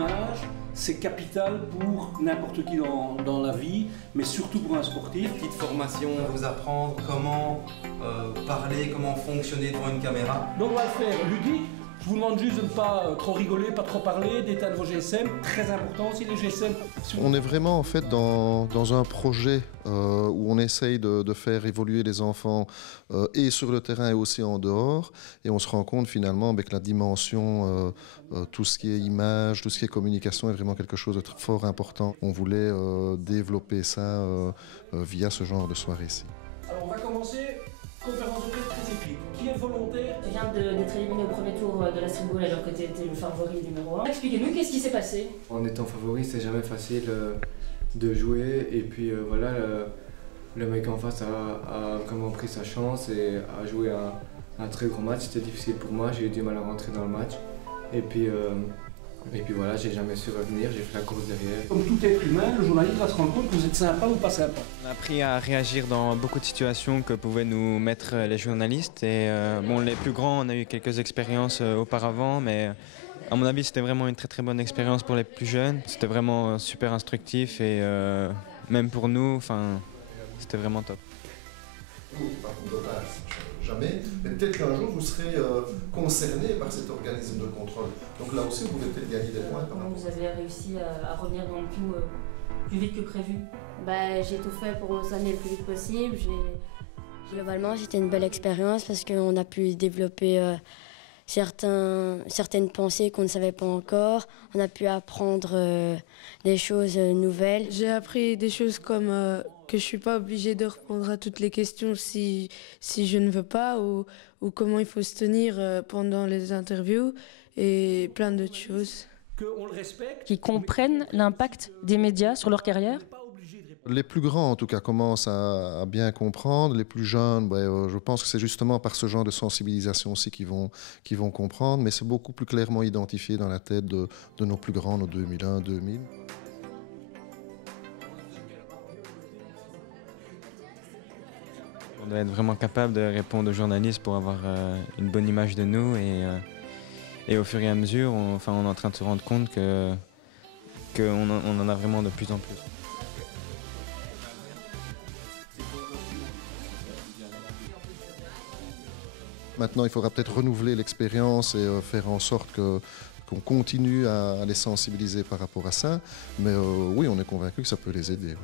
l'image, c'est capital pour n'importe qui dans la vie, mais surtout pour un sportif. Petite formation, vous apprendre comment parler, comment fonctionner devant une caméra. Donc on va le faire ludique. Je vous demande juste de ne pas trop rigoler, pas trop parler, d'éteindre vos GSM. Très important aussi les GSM. On est vraiment en fait dans un projet où on essaye de faire évoluer les enfants et sur le terrain et aussi en dehors. Et on se rend compte finalement que la dimension, tout ce qui est image, tout ce qui est communication est vraiment quelque chose de fort important. On voulait développer ça via ce genre de soirée-ci. Alors on va commencer. Conférence de presse très écrite. Qui est volontaire? Tu viens d'être éliminé au premier tour de la Street Ball alors que tu étais le favori numéro 1. Expliquez-nous, qu'est-ce qui s'est passé? En étant favori, c'est jamais facile de jouer. Et puis voilà, le mec en face a vraiment pris sa chance et a joué un très gros match. C'était difficile pour moi, j'ai eu du mal à rentrer dans le match. Et puis voilà, j'ai jamais su revenir, j'ai fait la course derrière. Comme tout être humain, le journaliste va se rendre compte que vous êtes sympa ou pas sympa. On a appris à réagir dans beaucoup de situations que pouvaient nous mettre les journalistes. Et bon, les plus grands, on a eu quelques expériences auparavant, mais à mon avis, c'était vraiment une très très bonne expérience pour les plus jeunes. C'était vraiment super instructif et même pour nous, c'était vraiment top. Jamais, mais peut-être qu'un jour vous serez concerné par cet organisme de contrôle. Donc là aussi, vous pouvez peut-être gagner des points. Vous avez réussi à revenir dans le coup plus vite que prévu? J'ai tout fait pour m'entraîner le plus vite possible. Globalement, c'était une belle expérience parce qu'on a pu développer certaines pensées qu'on ne savait pas encore. On a pu apprendre des choses nouvelles. J'ai appris des choses comme que je ne suis pas obligée de répondre à toutes les questions si je ne veux pas ou comment il faut se tenir pendant les interviews et plein d'autres choses. Qu'on le respecte. Qui comprennent l'impact des médias sur leur carrière? Les plus grands, en tout cas, commencent à bien comprendre. Les plus jeunes, je pense que c'est justement par ce genre de sensibilisation aussi qu'ils vont comprendre. Mais c'est beaucoup plus clairement identifié dans la tête de nos plus grands, nos 2001, 2000. On doit être vraiment capable de répondre aux journalistes pour avoir une bonne image de nous. Et au fur et à mesure, on est en train de se rendre compte qu'on en a vraiment de plus en plus. Maintenant, il faudra peut-être renouveler l'expérience et faire en sorte qu'on continue à les sensibiliser par rapport à ça. Mais oui, on est convaincu que ça peut les aider. Ouais.